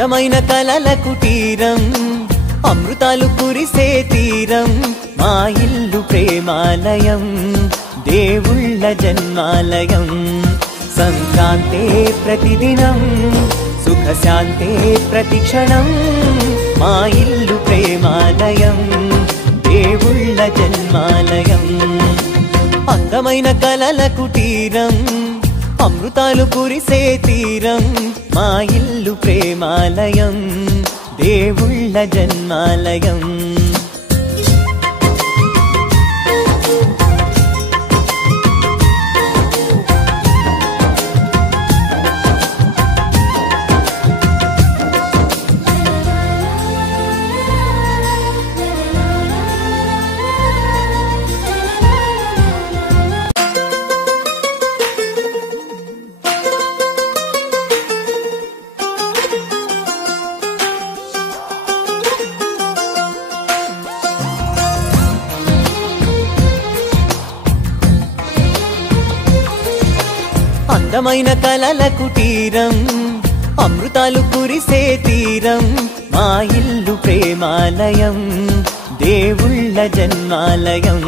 అందమైన కలల కుటీరం అమృతాలు కురిసే తీరం మా ఇల్లు ప్రేమాలయం దేవుళ్ళ జన్మాలయం సంక్రాంతే ప్రతిదినం సుఖ శాంతే ప్రతిక్షణం మా ఇల్లు ప్రేమాలయం దేవుళ్ళ జన్మాలయం అందమైన కలల కుటీరం అమృతాలు కురిసే తీరం మా ఇల్లు ప్రేమాలయం దేవుళ్ళ జన్మాలయం అందమైన కలల కుటీరం అమృతాలు కురిసే తీరం మా ఇల్లు ప్రేమాలయం దేవుళ్ళ జన్మాలయం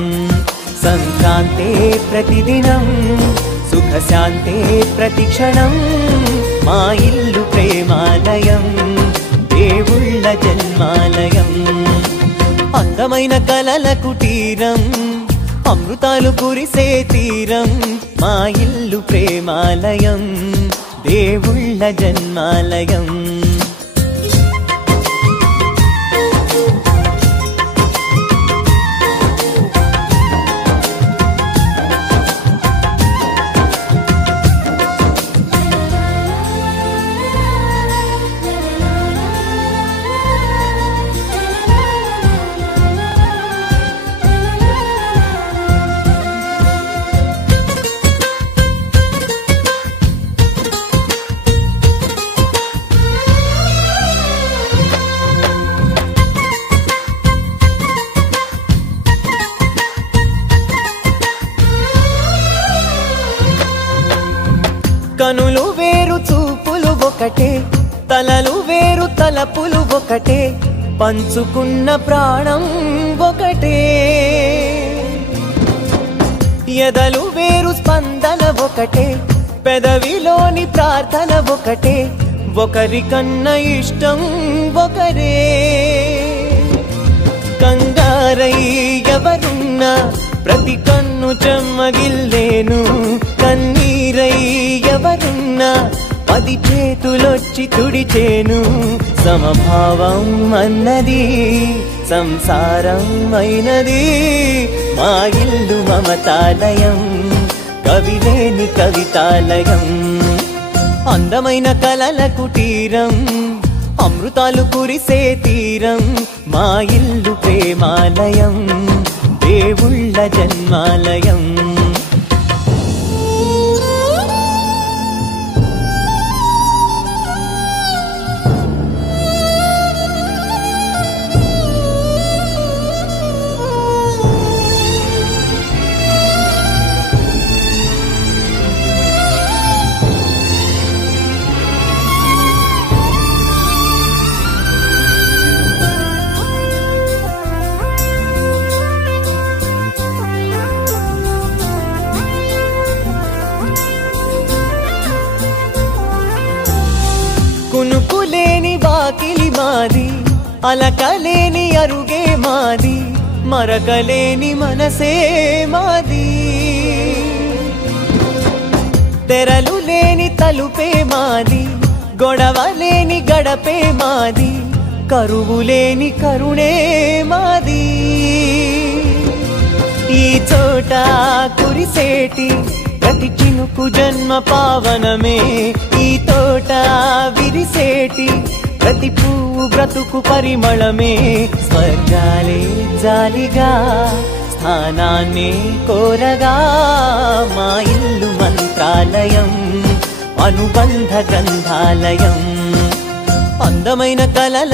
సంక్రాంతే ప్రతిదినం సుఖ శాంతే ప్రతిక్షణం మా ఇల్లు ప్రేమాలయం దేవుళ్ళ జన్మాలయం అందమైన కలల కుటీరం అమృతాలు కురిసే తీరం మా ఇల్లు ప్రేమాలయం దేవుళ్ళ జన్మాలయం కనులు వేరు చూపులు ఒకటే తలలు వేరు తలపులు ఒకటే పంచుకున్న ప్రాణం ఒకటే ఎదలు వేరు స్పందన ఒకటే పెదవిలోని ప్రార్థన ఒకటే ఒకరికన్నా ఇష్టం ఒకరే కంగారై ఎవరున్నా ప్రతి కన్ను చెమ్మగిల్లేను కన్నీరై ఎవరున్నా 10 చేతులొచ్చి తుడిచేను సమభావం అన్నది సంసారం అయినది మా ఇల్లు మమతాలయం కవిలేని కవితాలయం అందమైన కలల కుటీరం అమృతాలు కురిసే తీరం మా ఇల్లు ప్రేమాలయం దేవుళ్ళ జన్మాలయం కునుకులేని వాకిలి మాది అలకలేని అరుగే మాది మరకలేని మనసే మాది తెరలు లేని తలుపే మాది గొడవలేని గడపే మాది కరువులేని కరుణే మాది ఈ చోట కురిసేటి ప్రతి చినుకు జన్మ పావనమే ఈ తోట విరిసేటి ప్రతి పువ్వు బ్రతుకు పరిమళమే స్వర్గాలే జాలిగా స్థానాన్ని కోరగా మా ఇల్లు మంత్రాలయం అనుబంధ గ్రంథాలయం అందమైన కలల